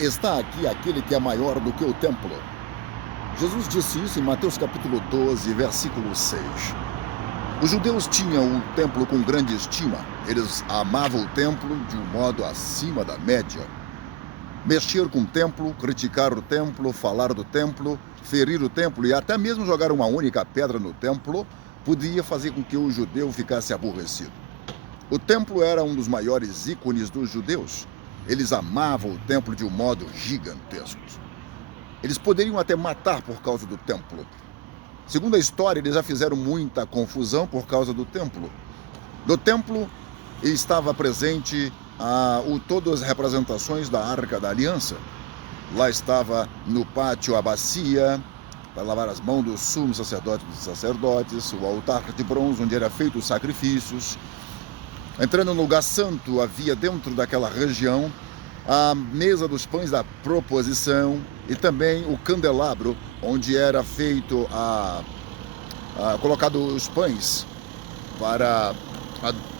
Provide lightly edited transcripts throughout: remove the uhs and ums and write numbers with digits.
Está aqui aquele que é maior do que o templo. Jesus disse isso em Mateus capítulo 12, versículo 6. Os judeus tinham o templo com grande estima. Eles amavam o templo de um modo acima da média. Mexer com o templo, criticar o templo, falar do templo, ferir o templo e até mesmo jogar uma única pedra no templo podia fazer com que o judeu ficasse aborrecido. O templo era um dos maiores ícones dos judeus. Eles amavam o templo de um modo gigantesco. Eles poderiam até matar por causa do templo. Segundo a história, eles já fizeram muita confusão por causa do templo. No templo estava presente todas as representações da Arca da Aliança. Lá estava no pátio a bacia para lavar as mãos do sumo sacerdote dos sacerdotes, o altar de bronze onde eram feitos os sacrifícios. Entrando no lugar santo, havia dentro daquela região a mesa dos pães da proposição e também o candelabro, onde era feito colocado os pães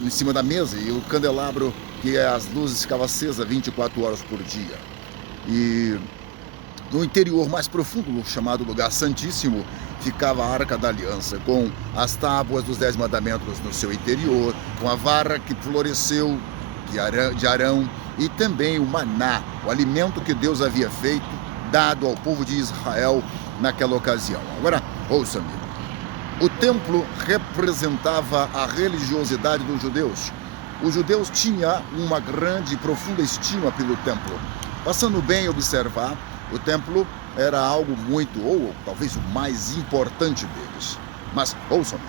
em cima da mesa, e o candelabro que as luzes ficavam acesas 24 horas por dia. E no interior mais profundo, chamado Lugar Santíssimo, ficava a Arca da Aliança, com as tábuas dos 10 mandamentos no seu interior, com a vara que floresceu de Arão e também o maná, o alimento que Deus havia feito, dado ao povo de Israel naquela ocasião. Agora, ouça-me. O templo representava a religiosidade dos judeus. Os judeus tinham uma grande e profunda estima pelo templo. Passando bem a observar, o templo era algo muito, ou talvez o mais importante deles. Mas, ouçam-me,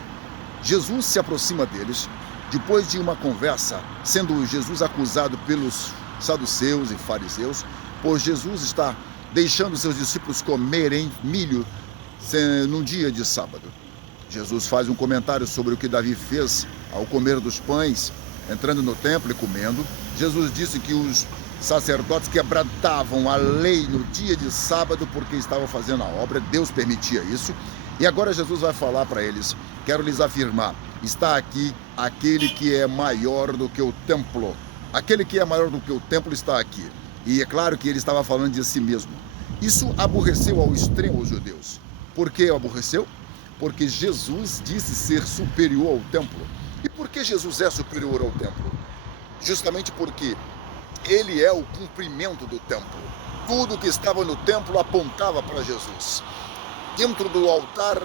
Jesus se aproxima deles depois de uma conversa, sendo Jesus acusado pelos saduceus e fariseus, por Jesus estar deixando seus discípulos comerem milho num dia de sábado. Jesus faz um comentário sobre o que Davi fez ao comer dos pães, entrando no templo e comendo. Jesus disse que os sacerdotes quebrantavam a lei no dia de sábado porque estavam fazendo a obra, Deus permitia isso. E agora Jesus vai falar para eles: quero lhes afirmar, está aqui aquele que é maior do que o templo. Aquele que é maior do que o templo está aqui. E é claro que ele estava falando de si mesmo. Isso aborreceu ao extremo os judeus. Por que aborreceu? Porque Jesus disse ser superior ao templo. E por que Jesus é superior ao templo? Justamente porque ele é o cumprimento do templo. Tudo que estava no templo apontava para Jesus. Dentro do altar,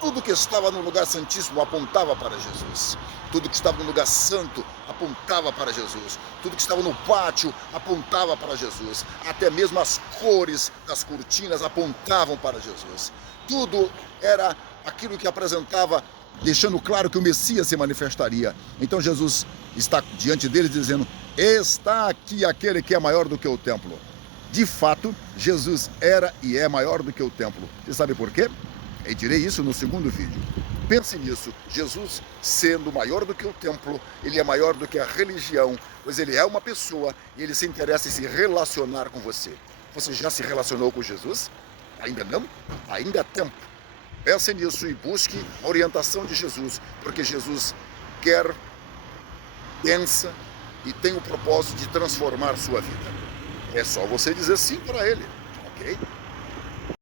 tudo que estava no lugar santíssimo apontava para Jesus. Tudo que estava no lugar santo apontava para Jesus. Tudo que estava no pátio apontava para Jesus. Até mesmo as cores das cortinas apontavam para Jesus. Tudo era aquilo que apresentava, deixando claro que o Messias se manifestaria. Então Jesus está diante deles dizendo: está aqui aquele que é maior do que o templo. De fato, Jesus era e é maior do que o templo. Você sabe por quê? Eu direi isso no segundo vídeo. Pense nisso. Jesus, sendo maior do que o templo, ele é maior do que a religião, pois ele é uma pessoa e ele se interessa em se relacionar com você. Você já se relacionou com Jesus? Ainda não? Ainda há tempo. Pense nisso e busque a orientação de Jesus, porque Jesus quer, pensa e tem o propósito de transformar sua vida. É só você dizer sim para ele, ok?